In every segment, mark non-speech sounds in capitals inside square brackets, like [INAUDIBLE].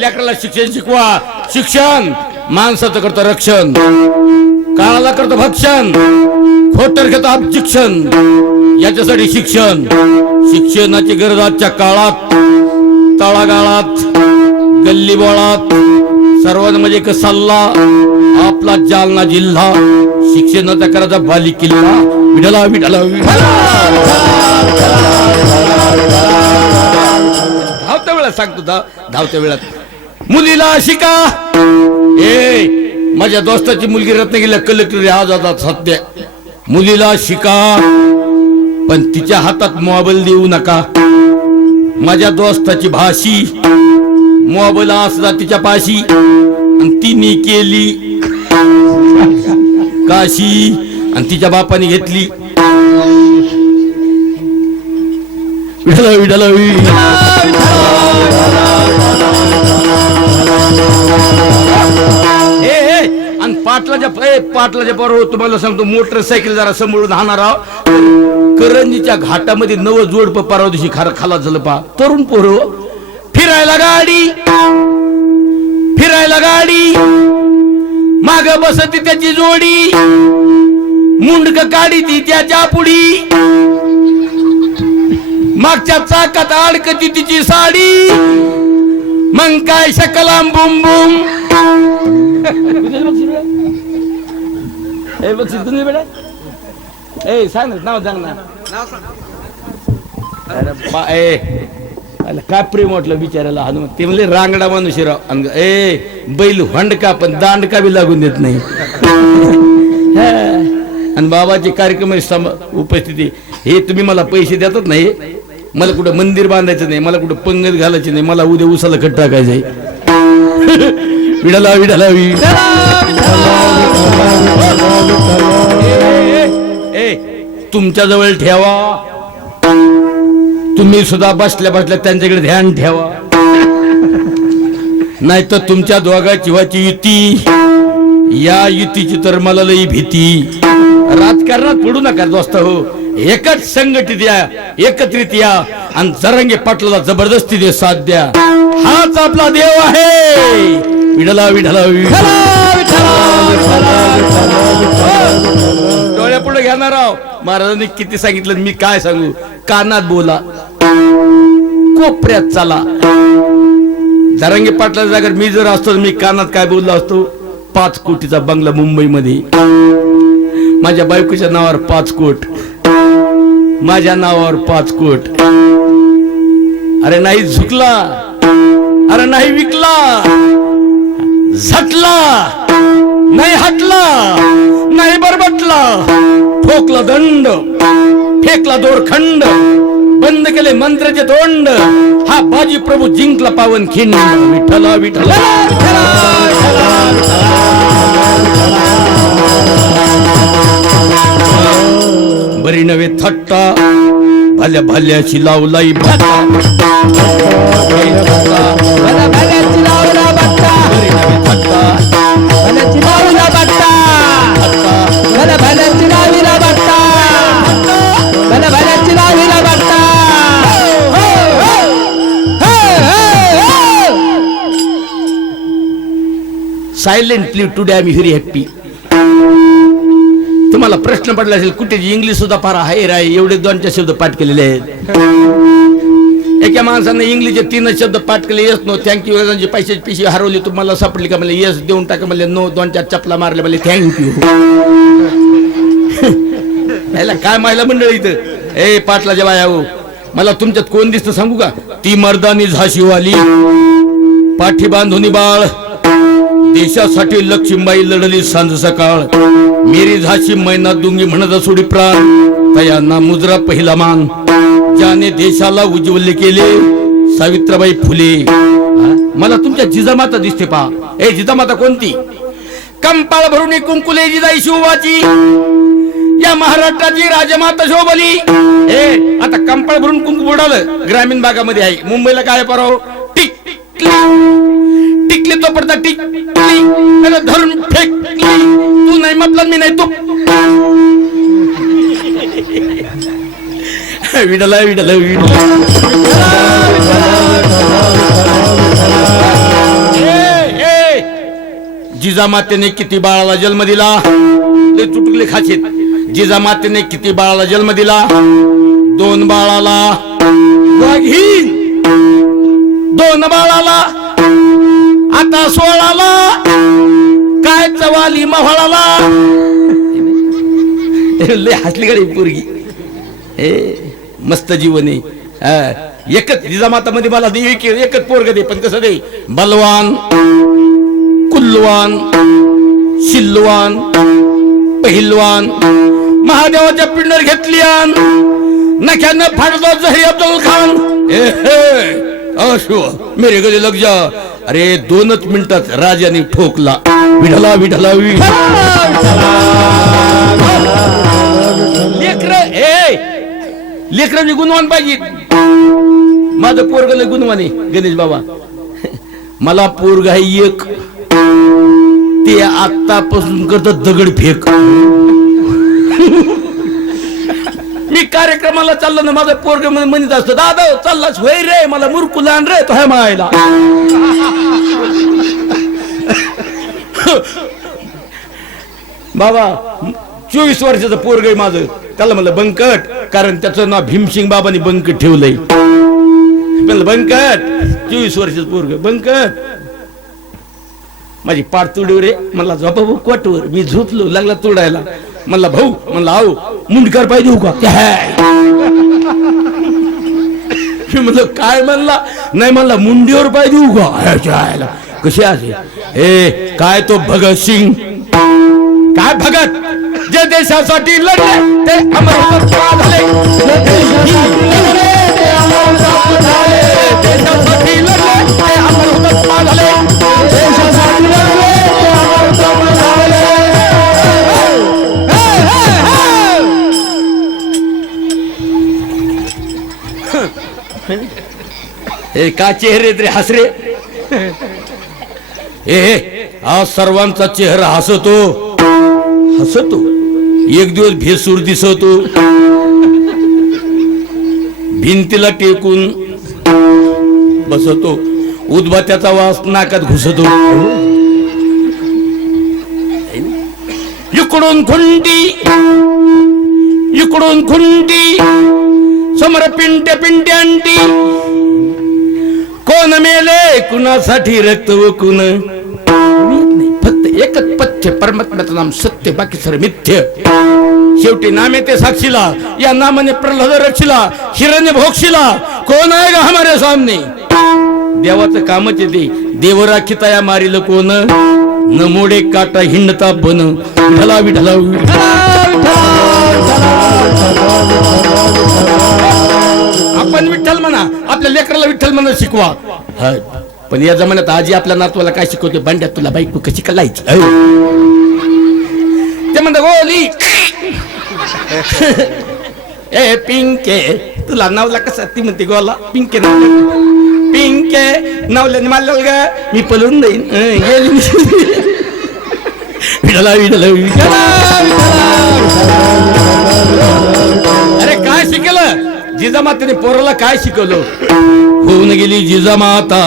लेकराला शिक्षण शिकवा. शिक्षण माणसाचं करतं रक्षण. काळाला करतं भक्षण. खोटर घेतं शिक्षण याच्यासाठी शिक्षण. शिक्षणाची गरज आजच्या काळात तळागाळात गल्लीबोळात सर्वांना म्हणजे एक सल्ला आपला जालना जिल्हा शिक्षणाचा करायचा बाली किल्ला. विठला विठला धावत्या वेळात सांगतो धावत्या वेळात मुलीला शिका. ए माझ्या दोस्ताची मुलगी रत्नागिरीला कलेक्टर आज आता सध्या मुलीला शिका. पण तिच्या हातात मोबाईल देऊ नका. माझ्या दोस्ताची भाशी मोबाईल असला तिच्या पाशी. आणि तिने केली. काशी आणि तिच्या बापाने घेतली. विठला विठला आणि पाटलाच्या ए, पाटलाच्या बरोबर तुम्हाला सांगतो मोटरसायकल जरा समोरून राहणार करंजीच्या घाटामध्ये नव जोडप परवा दिवशी खार खाला झालं पा तरुण पोर हो. फिरायला गाडी. फिरायला गाडी. माग बसती त्याची जोडी. मुंडक काढी ती त्याच्या पुढी. मागच्या चाकात अडकती तिची साडी. मग काय शकलाम बुम बुम? [LAUGHS] ए बघ तुम्ही बेटा. ए सांग ना नाव सांग ना. अरे बा ए. अरे काय प्रेम वाटलं बिचारायला हनुमान ते म्हणले रांगडा माणूस राव. ए बैल हंडका पण दांडका बी लागून देत नाही. [LAUGHS] आणि बाबाचे कार्यक्रम उपस्थिती. हे तुम्ही मला पैसे देतात नाही. मला कुठं मंदिर बांधायचं नाही मला कुठं पंगत घालायची नाही मला उद्या उसाला खट टाकायचं आहे. [LAUGHS] विडाला विडाला ए तुमच्या जवळ ठेवा. तुम्ही सुद्धा बसल्या बसल्या त्यांच्याकडे ध्यान ठेवा. [LAUGHS] नाही तर तुमच्या दोघा जीवाची युती या युतीची तर मला लई भीती. राजकारणात पडू नका दोस्त हो. एकच संघटित या एकत्रित या आणि जरंगे पाटलाला जबरदस्ती दे साथ द्या. हाच आपला देव आहे. विढला विठला डोळ्या पुढे घेणार आहो महाराजांनी किती सांगितलं मी काय सांगू? कानात बोला. कोपऱ्यात चला. जरंगे पाटला जागर मी जर असतो तर मी कानात काय बोललो असतो? पाच कोटीचा बंगला मुंबईमध्ये. माझ्या बायकोच्या नावावर पाच कोट. माझ्या नावावर पाच कोट. अरे नाही झुकला. अरे नाही विकला. झटला. नाही हटला. नाही बरबटला. ठोकला दंड. फेकला दोरखंड. बंद केले मंत्र्याचे तोंड. हा बाजी प्रभू जिंकला पावन खिंड. विठ्ठला विठला बरी नव्हे थट्टा. भल्या भल्याची लावलाई भट्टा. भला भल्याची लावला बट्टा तुम्हाला प्रश्न पडला असेल कुठे इंग्लिश सुद्धा फार हायर आहे एवढे दोन चार शब्द पाठ केलेले आहेत. एका माणसाने इंग्लिशचे तीनच शब्द पाठ केले येस नो थँक्यू जी पैशाची पिशवी हरवली तुम्हाला सापडली का म्हणजे येस देऊन टाका म्हणले नो दोन चार चपला मारले म्हणजे थँक्यू याला काय माहिला मंडळी इथं? ए पाटला जेव्हा यावं हो, मला तुमच्यात कोण दिसतं सांगू का? ती मर्दानी झाशीवाली. पाठी बांधून बाळ. देशासाठी लक्ष्मीबाई लढली सांज सकाळ. मेरी झाशी मैना दुंगी म्हणत सोडी प्राण. तयांना मुजरा पहिला मान. ज्याने देशाला उज्ज्वल केले सावित्रीबाई फुले. मला तुमच्या जिजामाता दिसते पा ए जिजामाता कोणती? कंपाळ भरून कुंकुले जिजाई शिवबाची. या महाराष्ट्राची राजमाता शोभली. ए आता कंपाळ भरून कुंकू बुडालं. ग्रामीण भागामध्ये आहे. मुंबईला काय पराव? Tick tick. तो पडदा टिकली त्याला धरून फेकली तू नाही म्हटला मी नाही तू. विडला विडला विडला जिजामातेने किती बाळाला जन्म दिला? ते चुटकुले खाशीत जिजामातेने किती बाळाला जन्म दिला? दोन बाळाला. दोन बाळाला. आता सोळाला काय चवाली मव्हाळाला लय हसली गाडी पोरगी. ए मस्त जीवन आहे. एकच जिजामाता मध्ये मला दे एकच पोरग दे पण कसं दे बलवान कुल्लवान शिल्लवान पहिलवान महादेवाच्या पिंडर घेतली आण. नख्यानं फाडलो जही अब्दुल खान. ए हे अशो मेरे गले लग जा. अरे दोनच मिनिटात राजाने ठोकला. विढला विढला लेकर ए लेकरांनी गुणवान पाहिजे. माझं पोरग लय गुणवान आहे गणेश बाबा. मला पोरग आहे एक. ते आतापासून करत दगड फेक कार्यक्रमाला चाललो ना माझं पोरग म्हणत असतो दादा चाललाच होय रे मला मुरकू लहान रे तो है मायला. बाबा चोवीस वर्षाचं पोरग आहे माझं. त्याला म्हणलं बंकट कारण त्याचं नाव भीमसिंग बाबांनी बंकट ठेवलंय. म्हणलं बंकट चोवीस वर्षाचं पोरग बंकट. माझी पाठ तुडीवर रे मला झोपा भाऊ कोटवर मी झोपलो लागला तुडायला. म्हणला भाऊ म्हणला आऊ मुंडकर पाहिजे देऊ का? मतलब मी काय म्हणला? नाही म्हणला मुंडीवर पाय देऊ का? ह्याच्या कशी आहे ए काय तो भगत सिंग? काय भगत? जे देशासाठी लढले ते अमर झाले. देशासाठी लढले ते अमर झाले. हे का चेहरे रे हसरे? ए आज सर्वांचा चेहरा हसतो. हसतो? एक दिवस भेसूर दिसतो. भिंतीला टेकून बसतो. उदबत्याचा वास नाकात घुसतो. इकडून खुंटी इकडून खुंटी. समोर पिंट्या पिंट्या कोण मेले कुणासाठी रक्त व फक्त एकच पथ्य परमात्म्याचं नाम सत्य बाकी सर मिथ्य. शेवटी नामे ते साक्षीला या नामाने प्रल्हाद रक्षिला हिरण्य भोक्षिला कोण आहे का हमारे सामने? देवाचं कामच येते देव राखिता या मारील कोण? न मोडे काटा हिंडता बन विठला विठला विठ्ठल म्हणा आपल्या लेकराला विठ्ठल म्हणा शिकवा. पण या जमान्यात आजी आपल्या नातवाला काय शिकवते? भांड्यात तुला बाईक तू कशी कलायची? ते म्हणतात गोली [LAUGHS] ए पिंके तुला नावला कसा? ती म्हणते गोला. पिंके नाव पिंके नावल्याने मारलं ग. मी पलून जाईन. हं, गेली. विठला विठला विठला अरे काय शिकलं? जिजामातेने पोराला काय शिकवलं? होऊन गेली जिजामाता.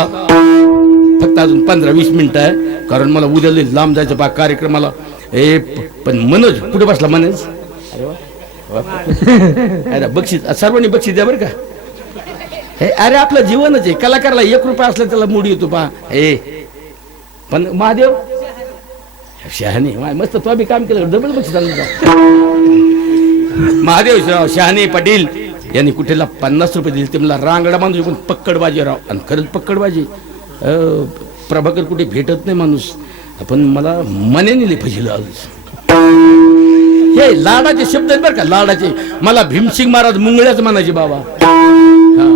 फक्त अजून पंधरा वीस मिनिटं आहे कारण मला उद्या लई लांब जायचं बा कार्यक्रमाला. ए पण मनोज कुठे बसला मनोज? अरे वा. अरे बक्षीस सर्वांनी बक्षीस द्या बरं का. हे अरे आपलं जीवनच आहे कलाकाराला एक रुपया असला त्याला मूड येतो पा हे पण महादेव शहाणे मस्त तो बी काम केलं डबल बक्षीस आलं महादेव शहाणे पाटील यांनी कुठेला पन्नास रुपये दिले ते मला रांगडा माणूस पण पक्कडबाजी राव. आणि खरंच पक्कडबाजी प्रभाकर कुठे भेटत नाही माणूस. पण मला मने लिहिले फजिलं हे लाडाचे शब्द आहेत बरं का लाडाचे. मला भीमसिंग महाराज मुंगळ्याच म्हणायचे बाबा. हा.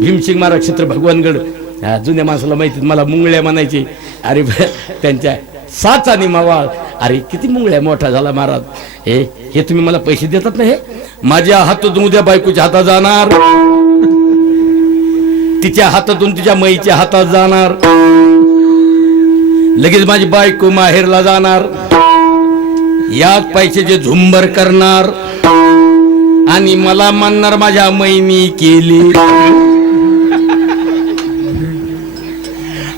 भीमसिंग महाराज क्षेत्र भगवानगड. हा, जुन्या माणसाला माहिती मला मुंगळ्या म्हणायचे अरे ब- [LAUGHS] त्यांच्या साचा निमावा. अरे किती मुंगळ्या मोठा झाला महाराज. हे हे तुम्ही मला पैसे देतात ना हे? माझ्या हातातून उद्या बायकोच्या हातात जाणार. तिच्या हातातून तिच्या मईच्या हातात जाणार. लगेच माझी बायको माहेरला जाणार. याच पैशाचे झुंबर करणार. आणि मला म्हणणार माझ्या मैनी केली.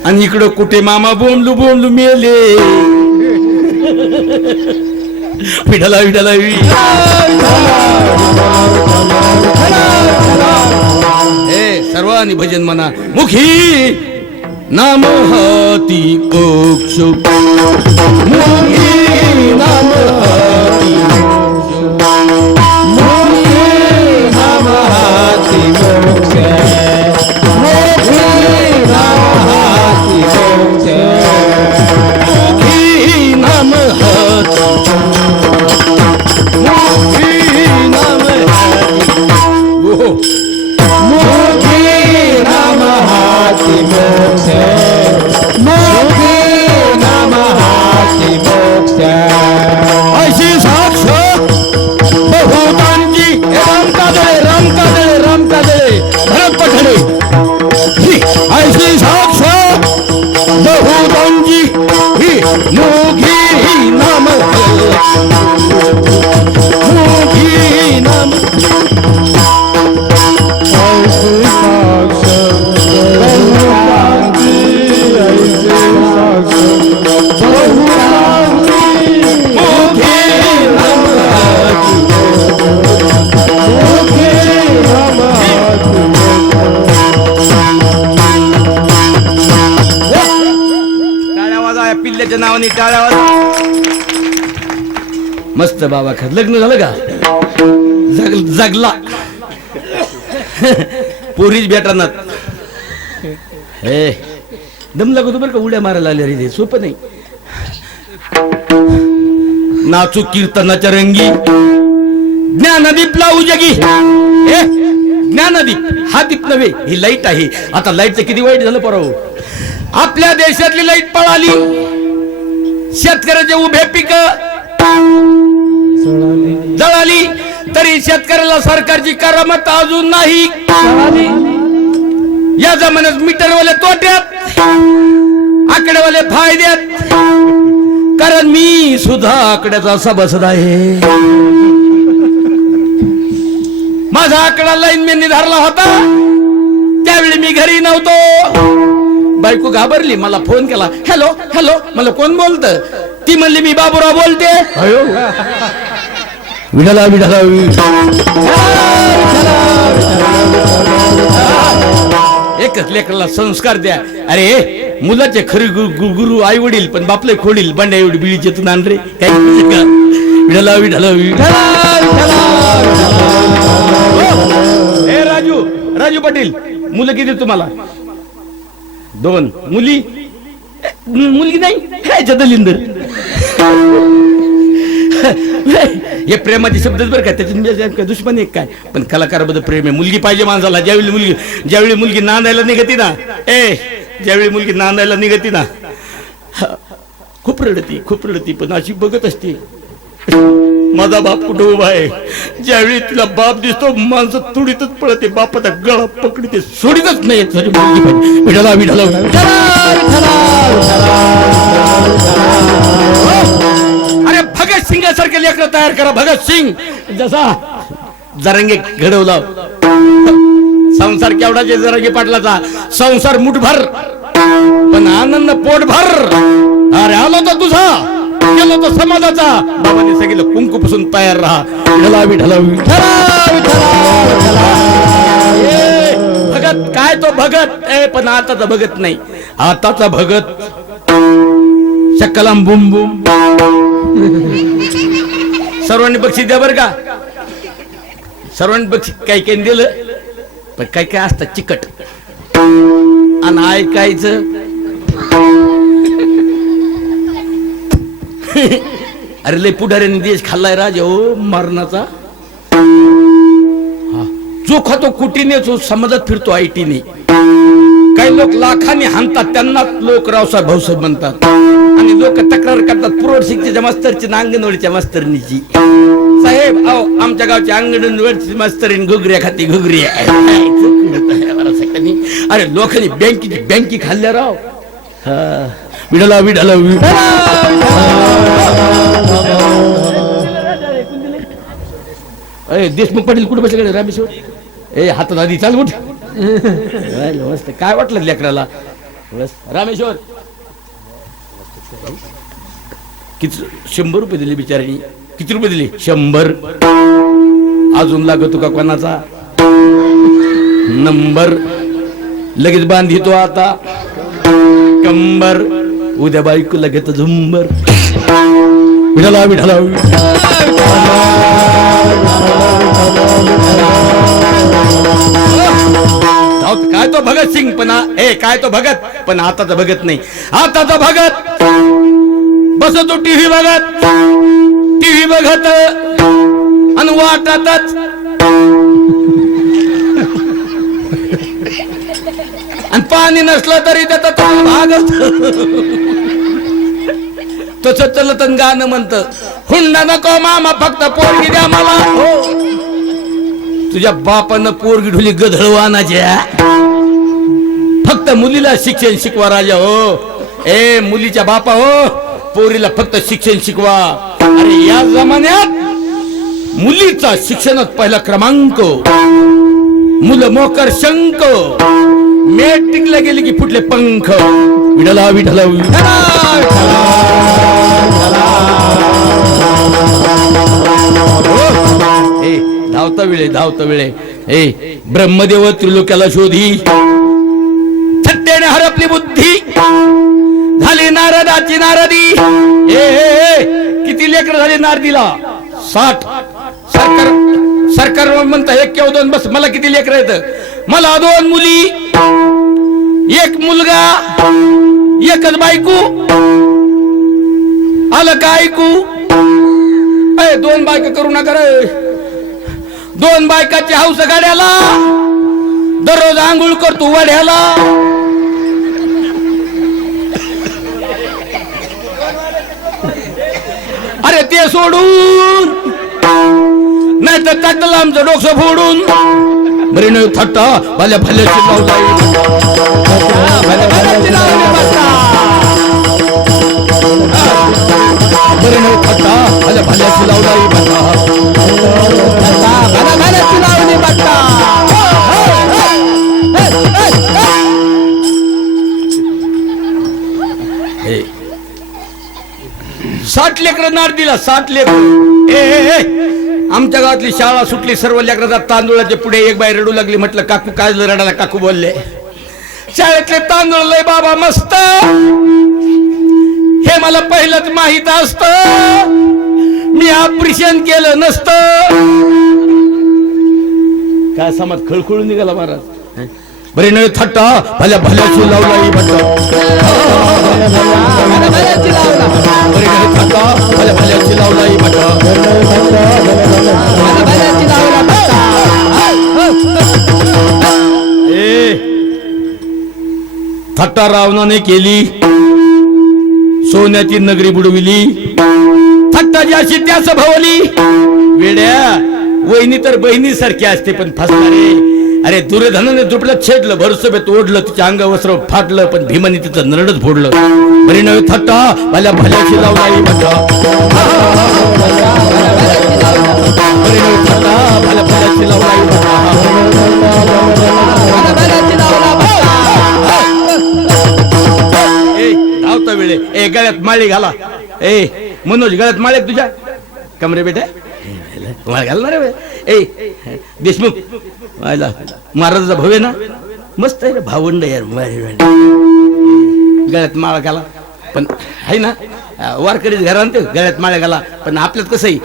आणि इकडं कुठे मामा बोमलू बोमलू मेले. विठाला विठाला वि सर्वांनी भजन म्हणा. मुखी नाम हाती मोक्ष मुखी नाम अशी पिल्ल्याच्या नावाने मस्त बाबा खर. लग्न झालं का? जग जगला. पोरीच भेटणार हे दम लागतो बरं का उड्या मारायला आले रे सोपं नाही. नाचू कीर्तनाच्या रंगी. ज्ञानदीप लावू जगी. हे ज्ञानदीप. हा दीप नव्हे ही लाइट आहे. आता लाईटचं किती वाईट झालं पराव. आपल्या देशातली लाइट पळाली. शेतकऱ्याचे उभे पिक जळाली तरी शेतकऱ्याला सरकारची करामत अजून नाही. या जमान्यात मीटरवाले तोट्यात आकडेवाले फायद्यात. कारण मी सुद्धा आकड्याचा सभासद आहे. माझा आकडा लाईन मी धरला होता. त्यावेळी मी घरी नव्हतो. बायको घाबरली मला फोन केला हॅलो हॅलो मला कोण बोलत? ती म्हणली मी बाबूराव बोलते. विडाला विडाला एकच लेकराला संस्कार द्या. अरे मुलाचे खरे गुरु आई वडील पण बापले खोडील बंड्या एवढी बिळी चेतून आणले. काय विडाला विडाला हे राजू राजू पाटील मुलं किती तुम्हाला? दोन मुली? ए, मुलगी नाही? ह्याच्या दलिंदर हे प्रेमाचे शब्दच बरं का त्याच्यात दुश्मन एक काय? पण कलाकाराबद्दल प्रेम आहे. मुलगी पाहिजे माणसाला. ज्यावेळी मुलगी ज्यावेळी मुलगी नांदायला निघती ना ए ज्यावेळी मुलगी नांदायला निघती ना खूप रडती खूप रडती पण अशी बघत असते. माझा बाप कुठं उभा आहे? ज्यावेळी तिला बाप दिसतो माणसं तुडीतच पळते बापाचा गळा पकडते सोडीतच नाही हो? अरे भगत सिंगासारखे लेकर तयार करा भगत सिंग. जसा जरंगे घडवला. संसार केवढाचे जरंगे पाटलाचा संसार मुठभर. पण आनंद पोटभर. अरे आलो तर तुझा. गेलो तो समाजाचा. बाबांनी सांगितलं कुंकू पासून तयार राहा. ढलावी ढलावी. भगत काय तो भगत? ए पण आताचा भगत नाही. आताचा भगत शकलाम बुम बुम. सर्वांनी बक्षीस द्या बरं का? सर्वांनी बक्षीस काही काही दिलं पण काही काय असतं चिकट. आणि ऐकायचं अरे लय पुढाऱ्याने देश खाल्लाय राजा हो मरणाचा. जो खातो कुटीने जो समाजात फिरतो आयटीने. काही लोक लाखाने हाणतात त्यांनाच लोक रावसाहेब भाऊसाहेब म्हणतात. आणि लोक तक्रार करतात पुरवठ शिक्षेच्या मास्तरची ना अंगणवाडीच्या मास्तरणीची. साहेब अहो आमच्या गावच्या अंगणवाडीची मास्तरीन घुगऱ्या खाती घुगऱ्या. अरे लोकांनी बँकेची बँकी खाल्ल्या राव. विडला विडला. अरे देशमुख पाटील कुठे बसले रामेश्वर? ए हातात आधी चाल उठ. राहिलं मस्त. काय वाटलं लेकराला? बस रामेश्वर. किती शंभर रुपये दिले बिचारानी किती रुपये दिले? शंभर. अजून लागतो का कोणाचा? नंबर. लगेच बांधितो आता. कंबर. उद्या बायको लगेच झुंबर. विठाला विठाला काय तो भगत सिंग पण ए काय तो भगत? पण आताचा भगत नाही. आताचा भगत. बसतो टीव्ही बघत. टीव्ही बघत. आणि वाटतच. आणि पाणी नसलं तरी त्याचा भागत तसं चल आणि गाणं म्हणत. हुंडा नको मामा फक्त पोरगी द्या मला हो तुझ्या बापानं पोरगी ढुली गधळवानाच्या. फक्त मुलीला शिक्षण शिकवा राजा हो. ए मुलीच्या बापा हो पोरीला फक्त शिक्षण शिकवा. अरे या जमान्यात मुलीचा शिक्षणात पहिला क्रमांक. मुलं मोकर शंक मेट्रिकला गेली की फुटले पंख. विठला विठला ए धावता वेळे धावता वेळे. ए ब्रह्मदेव त्रिलोक्याला शोधी. थट्टेने हरपली बुद्धी. झाली नारदाची नारदी. ए किती लेकर झाली नारदीला? साठ. सरकार सरकार म्हणतं एक किंवा दोन. बस मला किती लेकर येत मला दोन मुली. एक मुलगा एकच बायको आलं का ऐकू अय दोन बायका करू नका रे. दोन बायकाची हौस गाड्याला दररोज आंघोळ करतो वड्याला. अरे ते सोडून नाही तर त्यातलं आमचं डोकं फोडून बरे नाही थट्टा भले भल्याची लावू भले भले भल्याची लावणी बट्टा भले नाही थट्टा भल्या भल्याची लावू जाईल बघा. भल्या भल्याची लावणी बट्टा हे. साठ लेकर नार दिला साठ लेकर ए ए, ए. आमच्या गावातली शाळा सुटली सर्व लेकराचा तांदूळाचे पुढे एक बाई रडू लागली म्हटलं काकू काय रडायला? काकू बोलले शाळेतले तांदूळ लय बाबा मस्त. हे मला पहिलंच माहीत असत. मी ऑपरेशन केलं नसतं. काय समाज खळखळून निघाला महाराज? बरे नव्हे थट्टा भल्या भल्याची लावला ही भल्याची लावला बरे थट्टा भल्या भल्याची लावला ही भल्याची बट्टा ए थट्टा रावणाने केली सोन्याची नगरी बुडविली. थट्टा ज्याशी त्याच भवली. वेड्या वहिनी तर बहिणीसारखी असते पण फसणारे. अरे दुर्योधनाने दुपलं छेडलं भरसभेत ओढलं तिच्या अंग वस्त्र फाटलं पण भीमाने तिचं नरडच फोडलं बरी नव्हे थट्टा भल्या भल्याची जाऊ नाही धावता वेळे ए गळ्यात माळी घाला ए मनोज गळ्यात माळे तुझ्या कमरे बेटे तुम्हाला घालणार रे ए देशमुख व्हायला महाराजाचा भव्य ना? मस्त आहे रे भावंड यार गळ्यात माळा घाला. पण आहे ना वारकरीच घरांत गळ्यात माळ्या घाला. पण आपल्यात कसं आहे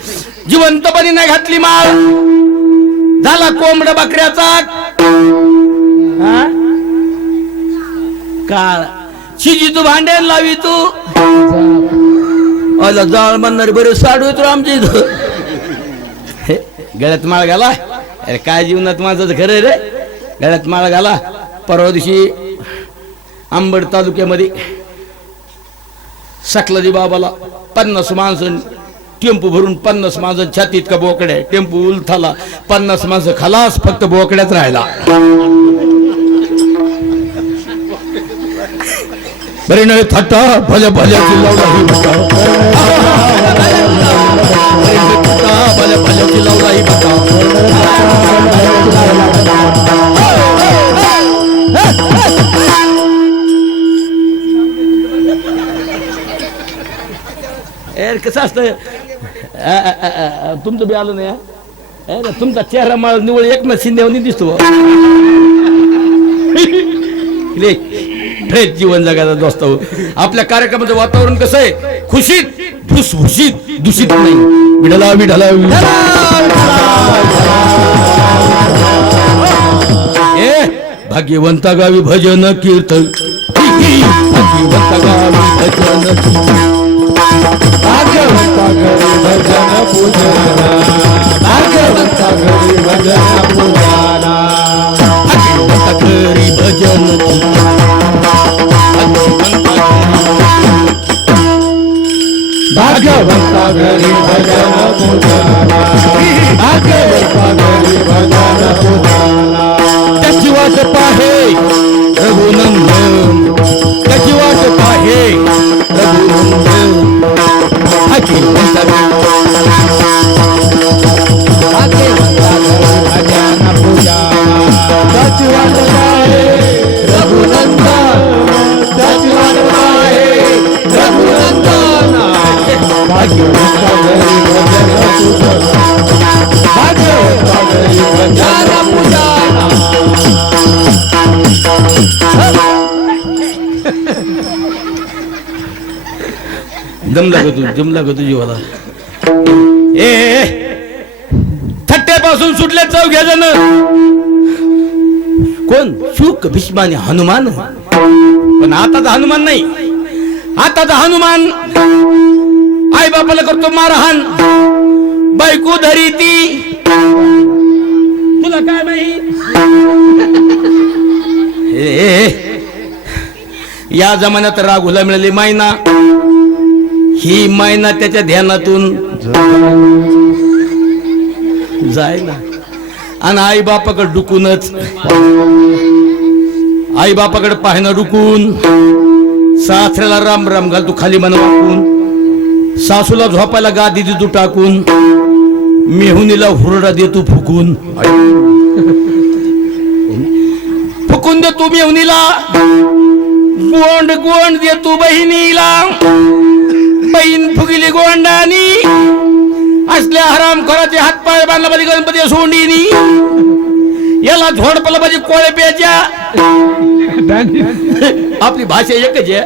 जिवंतपणी नाही घातली माळ. झाला कोंबड बकऱ्याचा. काळ. शिजी तू भांड्यान लावी तू. अला जाळ म्हणणार बरं साडू तू आमच्या इथं. गळ्यात माळ घाला. अरे काय जीवनात माझं घर आहे रे? गळ्यात माळ घाला. परवा दिवशी आंबड तालुक्यामध्ये सकलाजी बाबाला पन्नास माणसं टेम्पू भरून पन्नास माणसं छातीत का बोकड्या टेम्पू उलथाला पन्नास माणसं खलास फक्त बोकड्यात राहिला. बरे नव्हे थट्टा भल्या भल्या एर कसं असतं? तुमचं बी आलं नाही ना तुमचा चेहरा मला निवळ एकनाथ शिंदेवनी दिसतो. [LAUGHS] फ्रेश जीवन जगायचा दोस्त हो. आपल्या कार्यक्रमाचं वातावरण कसं आहे? खुशीत? फुसफुशीत दूषित नाही. विढला विढला ए भाग्यवंता गावी भजन कीर्तन. भाग्यवंता गावी भजन भाग्यवंता घरी भजन पूजना. भाग्यवंता घरी भजन पूजना. भाग्यवंता घरी भजन कीर्तन. भाग्यवंता घरी भजन पूजना भाग्यवंता घरी भजन त्याची वाट पाहे रघुनंदन. त्याची वाट पाहे रघुनंदन. भाग्यवंता भाग्यवंता घरी भजन पूजना त्याची वाट आहे जमला का तू जमला का तुझी मला ए थट्ट्यापासून सुटले चव घ्या जण. कोण? शुक भीष्माने हनुमान. पण आताचा हनुमान नाही. आताचा हनुमान आई बापाला करतो मारहाण. बायको धरी ती. तुला काय नाही या जमान्यात राघुला मिळाली मायना ही मायना त्याच्या ध्यानातून जाय ना आणि आई बापाकडे डुकूनच. आई बापाकडे पाहणं डुकून. सासऱ्याला राम राम घाल तू खाली मन वाकून सासूला झोपायला गादी देतो टाकून. मेहुनीला हुरडा देतो फुकून. फुकून दे तू मेहुनीला गोंड गोंड दे तू बहिणीला. बहीण फुगिली गोंडानी. असल्या हराम खोराचे हात पाय बांधला पाहिजे गणपती सोंडीनी. याला झोडपला पाहिजे कोळप्याच्या आपली भाषा एकच आहे.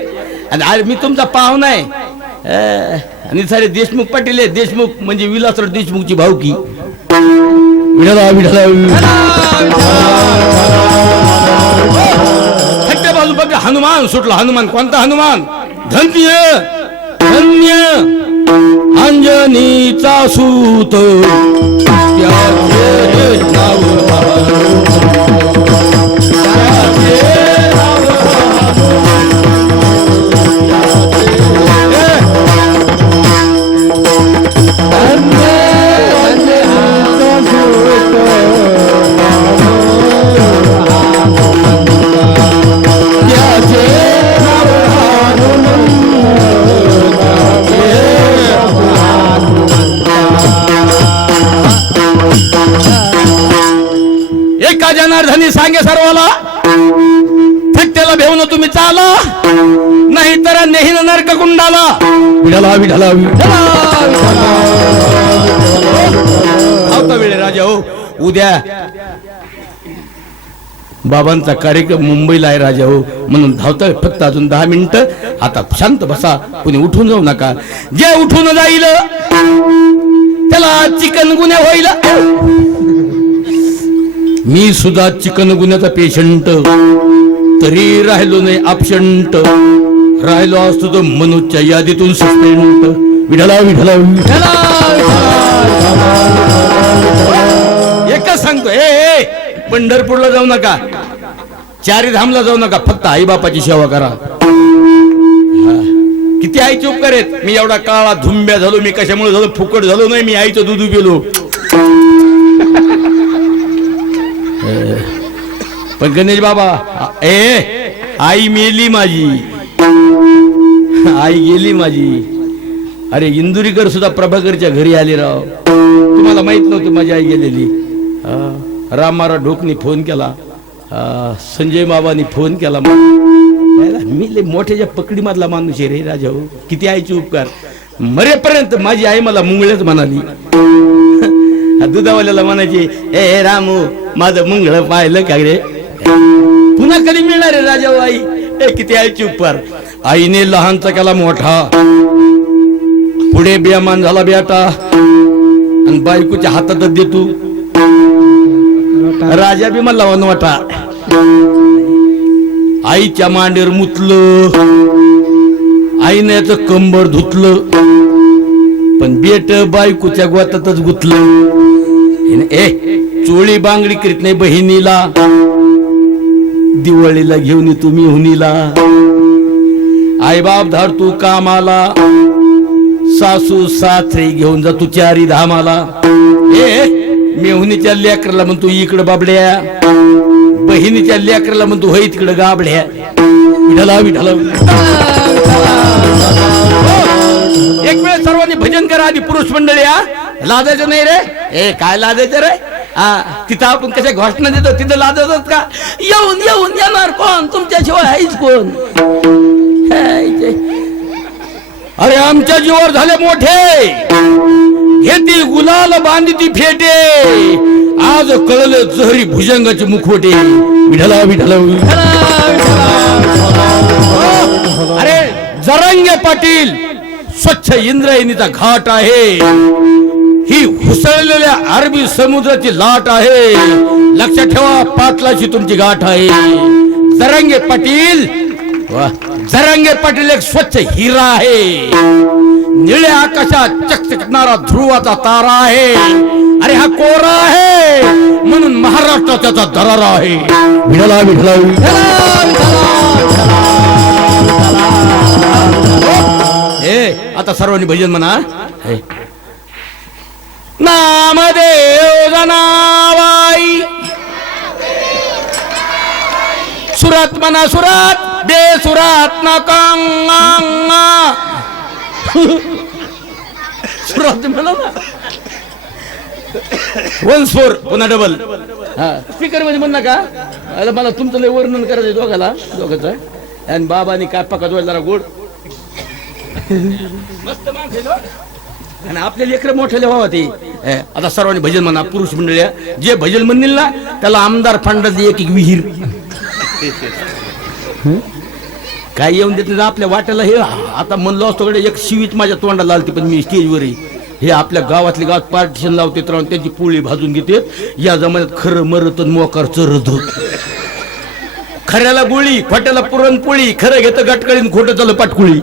आणि आज मी तुमचा पाहुणा आहे. आणि सारे देशमुख पाटील आहे देशमुख म्हणजे विलासराव देशमुखची भावकी विढला विठला थट्ट्या बाजू बघ हनुमान सुटला. हनुमान कोणता हनुमान? धन्य धन्य. अंजनीचा सूत. त्याचे विढला विढला आवता वेळे राजा हो. उद्या बाबांचा कार्यक्रम मुंबईला आहे राजा हो. म्हणून धावतोय फक्त अजून दहा मिनिटं. आता शांत बसा. कुणी उठून जाऊ नका. जे उठून जाईल त्याला चिकन गुन्हा होईल. मी सुद्धा चिकन गुन्ह्याचा पेशंट तरी राहिलो नाही अपशंट राहिलो असतो तो मनोजच्या यादीतून सस्पेंट विढला विढला एकच सांगतो ए पंढरपूरला जाऊ नका. चारी धामला जाऊ नका फक्त आई बापाची सेवा करा. किती आईचे उपकार आहेत? मी एवढा काळा धुंब्या झालो मी कशामुळे झालो? फुकट झालो नाही मी आईचं दूध पिलो. पण गणेश बाबा ए आई मेली माझी. आई गेली माझी. अरे इंदुरीकर सुद्धा प्रभाकरच्या घरी आले राव. तुम्हाला माहीत नव्हती माझी आई गेलेली. हा. रामारा ढोकनी फोन केला. संजय बाबांनी फोन केला मी लय मोठ्याच्या पकडी मधला माणूस आहे रे राजा हो. किती आईचे उपकार. मरेपर्यंत माझी आई मला मुंगळच म्हणाली. दुधावाल्याला म्हणायची ए रामू माझं मुंगळ पाहिलं का रे? पुन्हा कधी मिळणार आहे राजा हो आई? किती आहे उपर आईने लहानचा केला मोठा. पुढे बेमान झाला बेटा. आणि बायकोच्या हातातच देतो राजा बी मला वाटा. आईच्या मांडीवर मुतलं. आईने याच कंबर धुतलं. पण बेट बायकोच्या गोतातच गुतलं. ए चोळी बांगडी करीत नाही बहिणीला. दिवाळीला घेऊन तुम्ही हुनीला. आई बाप धाड तू कामाला. सासू सासरे घेऊन जा तू चारी धामाला. ए मेहुनीच्या लेकराला म्हणतो इकडं बाबड्या. बहिणीच्या लेकराला म्हणतो होई तिकडं गाबड्या. विठाला विठाला एक वेळ सर्वांनी भजन करा आधी पुरुष मंडळी हा. लाजायचं नाही रे? ए काय लाजायचं रे? हा तिथं आपण कशा घोषणा देतो तिथं लाजतात का? येऊन येऊन येणार कोण? तुमच्याशिवाय आहेच कोण? अरे आमच्या जीवावर झाले मोठे. घेती गुलाल बांधती फेटे. आज कळले जहरी भुजंगाचे मुखवटे. विठला विठला अरे जरंगे पाटील स्वच्छ इंद्रायणीचा घाट आहे. ही हुसळलेल्या अरबी समुद्राची लाट आहे. लक्षात ठेवा पाटलाची तुमची गाठ आहे. जरंगे पाटील जरंगे पाटील एक स्वच्छ हिरा आहे. निळ्या आकाशात चकचकणारा ध्रुवाचा तारा आहे. अरे हा कोरा आहे. म्हणून महाराष्ट्र त्याचा दरारा आहे. विठला विठला ए आता सर्वांनी भजन म्हणा. हे. नामदेव जनाबाई। सुरात मना सुरात दे सुरात ना कांगा सुरात म्हणा ना। वन फोर पुन्हा डबल हा स्पीकरमध्ये म्हण का अरे मला तुमचं लय वर्णन करायचं दोघाला दोघाचं. आणि बाबानी काय पका जरा गोड. [LAUGHS] मस्त माणसे आणि आपले लेकर मोठे व्हावा ते आता सर्वांनी भजन म्हणा पुरुष मंडळी जे भजन म्हणतील ना त्याला आमदार फंडाची एक एक विहीर. काय येऊन देत नाही आपल्या वाट्याला हे आता म्हणलो असतो कडे एक शिवीच माझ्या तोंडाला आलती पण मी स्टेजवर हे आपल्या गावातले गावात पार्टिशन लावते तर त्यांची पोळी भाजून घेते. या जमान्यात खरं मरत मोकार चरत खऱ्याला गोळी खोट्याला पुरणपोळी खरं घेतं गटकळीन खोटं झालं पाटकुळी.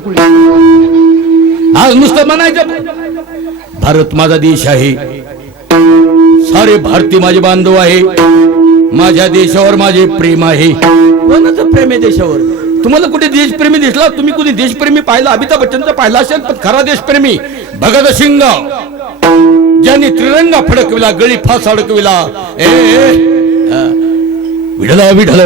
आज नुसतं म्हणायचं भारत माझा देश आहे. सारे भारतीय माझे बांधव आहे. माझ्या देशावर माझे प्रेम आहे. कोणाचं प्रेम आहे देशावर? तुम्हाला कुठे देशप्रेमी दिसला? तुम्ही कुठे देशप्रेमी पाहिला? अमिताभ बच्चनचा पाहिला असेल पण खरा देशप्रेमी भगत सिंग. ज्यांनी त्रिरंगा फडकविला गळी फास अडकविला. ए, ए, अ, विढला विढला